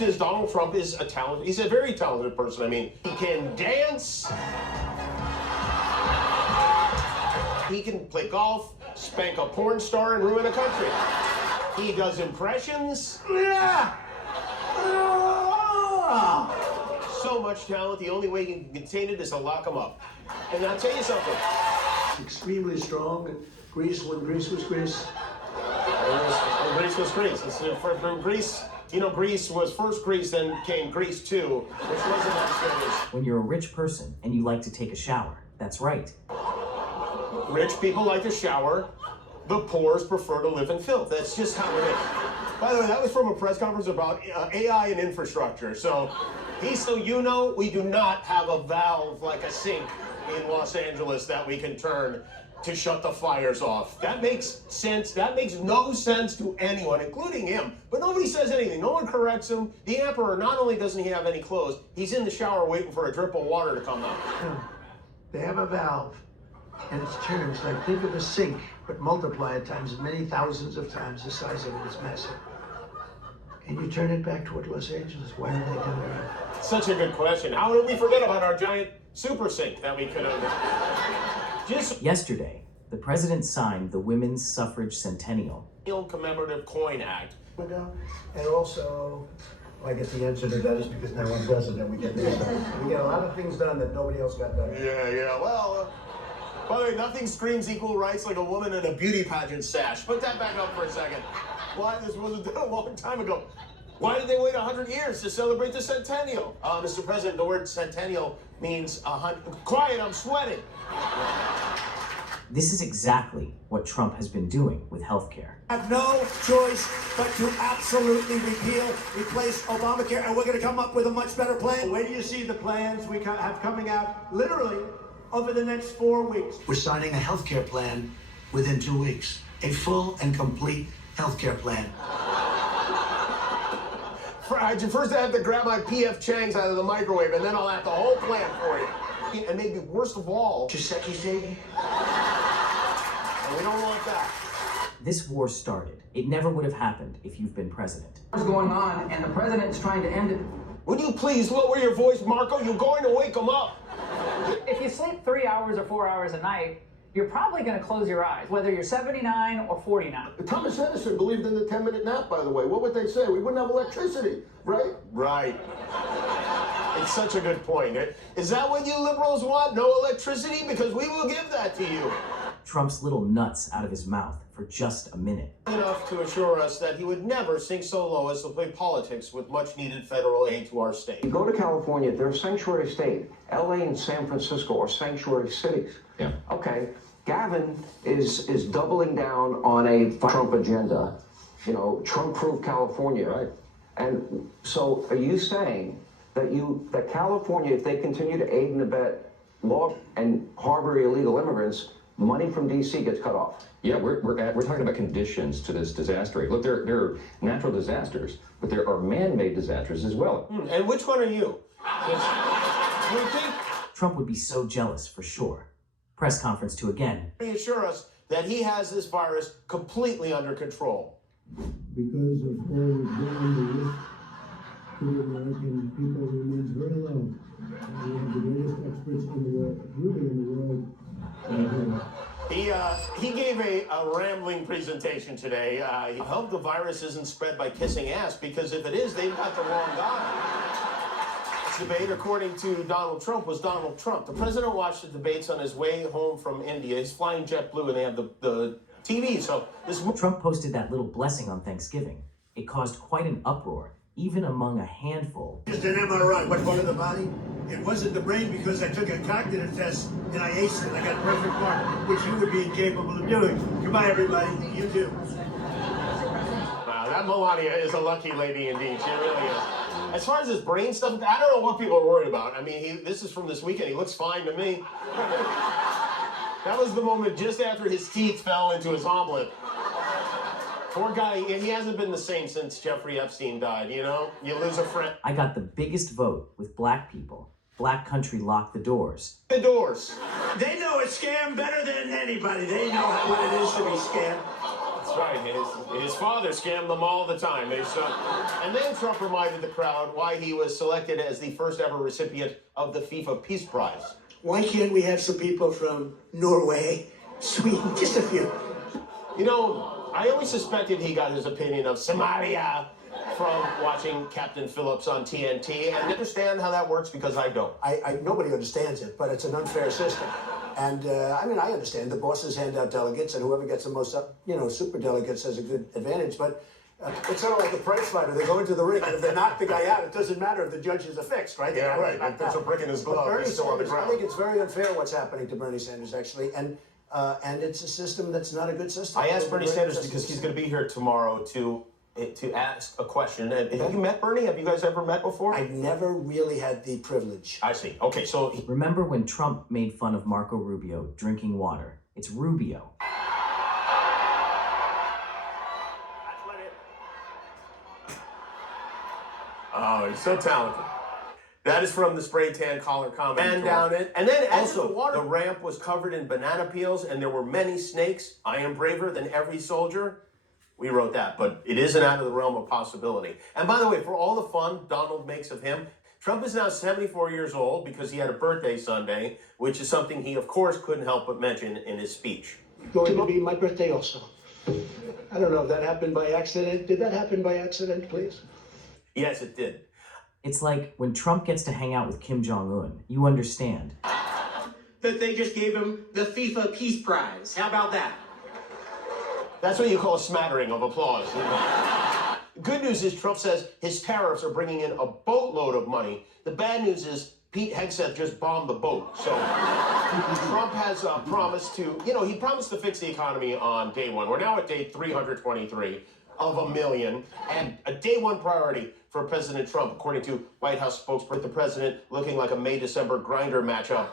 Donald Trump is a talented, he's a very talented person. I mean, he can dance, he can play golf, spank a porn star, and ruin a country. He does impressions. So much talent, the only way you can contain it is to lock him up. And I'll tell you something. Extremely strong. Greece, when Greece was Greece. Greece was Greece. For Greece, you know, Greece was first Greece, then came Greece 2, which wasn't as good as... When you're a rich person and you like to take a shower, that's right. Rich people like to shower. The poors prefer to live in filth. That's just how it is. By the way, that was from a press conference about AI and infrastructure. So you know, we do not have a valve like a sink in Los Angeles that we can turn to shut the fires off. That makes sense. That makes no sense to anyone, including him. But nobody says anything. No one corrects him. The emperor, not only doesn't he have any clothes, he's in the shower waiting for a drip of water to come out. They have a valve, and it's turned. Like, think of a sink, but multiply it times many thousands of times the size of it. It's massive. And you turn it back toward Los Angeles. Why don't they do that? Such a good question. How did we forget about our giant super sink that we could have... Yesterday, the president signed the Women's Suffrage Centennial Commemorative Coin Act. And also, I guess the answer to that is because now I'm president, we get things done. We get a lot of things done that nobody else got done. Yeah, well, by the way, nothing screams equal rights like a woman in a beauty pageant sash. Put that back up for a second. Why? This wasn't done a long time ago. Why did they wait 100 years to celebrate the centennial? Mr. President, the word centennial means 100. Quiet, I'm sweating. This is exactly what Trump has been doing with healthcare. Have no choice but to absolutely replace Obamacare, and we're going to come up with a much better plan. Where do you see the plans we have coming out literally over the next 4 weeks? We're signing a healthcare plan within 2 weeks. A full and complete healthcare plan. First, I have to grab my P.F. Chang's out of the microwave, and then I'll have the whole plan for you. And maybe worst of all, Giuseppe's baby. And we don't want that. This war started. It never would have happened if you've been president. What's going on, and the president is trying to end it. Would you please lower your voice, Marco? You're going to wake him up. If you sleep 3 hours or 4 hours a night, you're probably going to close your eyes, whether you're 79 or 49. Thomas Edison believed in the 10-minute nap, by the way. What would they say? We wouldn't have electricity, right? Right. It's such a good point. Is that what you liberals want? No electricity? Because we will give that to you. Trump's little nuts out of his mouth for just a minute. Enough to assure us that he would never sink so low as to play politics with much-needed federal aid to our state. You go to California, they're a sanctuary state. LA and San Francisco are sanctuary cities. Yeah. Okay, Gavin is doubling down on a Trump agenda. You know, Trump-proof California. Right. And so are you saying that California, if they continue to aid and abet law and harbor illegal immigrants, money from D.C. gets cut off? Yeah, we're talking about conditions to this disaster. Look, there are natural disasters, but there are man-made disasters as well. And which one are you? You think? Trump would be so jealous for sure. Press conference to again Reassure us that he has this virus completely under control. Because of all we've done, the risk to the American people remains very low. We have the greatest experts in the world, really in the world. He gave a rambling presentation today. He hoped the virus isn't spread by kissing ass, because if it is, they've got the wrong guy. This debate, according to Donald Trump, was Donald Trump. The president watched the debates on his way home from India. He's flying JetBlue, and they have the TV. So Trump posted that little blessing on Thanksgiving. It caused quite an uproar, even among a handful. Just an MRI. What part of the body? It wasn't the brain, because I took a cognitive test and I aced it. I got a perfect mark, which you would be incapable of doing. Goodbye, everybody. You too. Wow, that Melania is a lucky lady indeed. She really is. As far as his brain stuff, I don't know what people are worried about. I mean, this is from this weekend. He looks fine to me. That was the moment just after his teeth fell into his omelet. Poor guy, he hasn't been the same since Jeffrey Epstein died, you know? You lose a friend. I got the biggest vote with black people. Black country locked the doors. The doors. They know a scam better than anybody. They know what it is to be scammed. That's right. His father scammed them all the time. And then Trump reminded the crowd why he was selected as the first ever recipient of the FIFA Peace Prize. Why can't we have some people from Norway, Sweden, just a few? You know, I always suspected he got his opinion of Somalia from watching Captain Phillips on TNT, and I understand how that works because I don't. Nobody understands it, but it's an unfair system. And I mean, I understand the bosses hand out delegates, and whoever gets the most, super delegates has a good advantage. But it's sort of like a prize fighter. They go into the ring, and if they knock the guy out, it doesn't matter if the judges are fixed, right? Yeah, right. If there's a brick in his glove, he's still on the ground. I think it's very unfair what's happening to Bernie Sanders, actually, and it's a system that's not a good system. I asked Bernie Sanders because he's going to be here tomorrow to ask a question. Have you met Bernie? Have you guys ever met before? I've never really had the privilege. I see. Okay, so Remember when Trump made fun of Marco Rubio drinking water? It's Rubio. Oh, he's so talented. That is from the Spray Tan Collar Comedy. And down it. And then also, the ramp was covered in banana peels, and there were many snakes. I am braver than every soldier. We wrote that, but it isn't out of the realm of possibility. And by the way, for all the fun Donald makes of him, Trump is now 74 years old because he had a birthday Sunday, which is something he, of course, couldn't help but mention in his speech. Going to be my birthday also. I don't know if that happened by accident. Did that happen by accident, please? Yes, it did. It's like when Trump gets to hang out with Kim Jong-un. You understand. That they just gave him the FIFA Peace Prize. How about that? That's what you call a smattering of applause. Good news is Trump says his tariffs are bringing in a boatload of money. The bad news is Pete Hegseth just bombed the boat. So Trump has promised to, he promised to fix the economy on day one. We're now at day 323 of a million. And a day one priority for President Trump, according to White House spokesperson, the president looking like a May-December grinder matchup.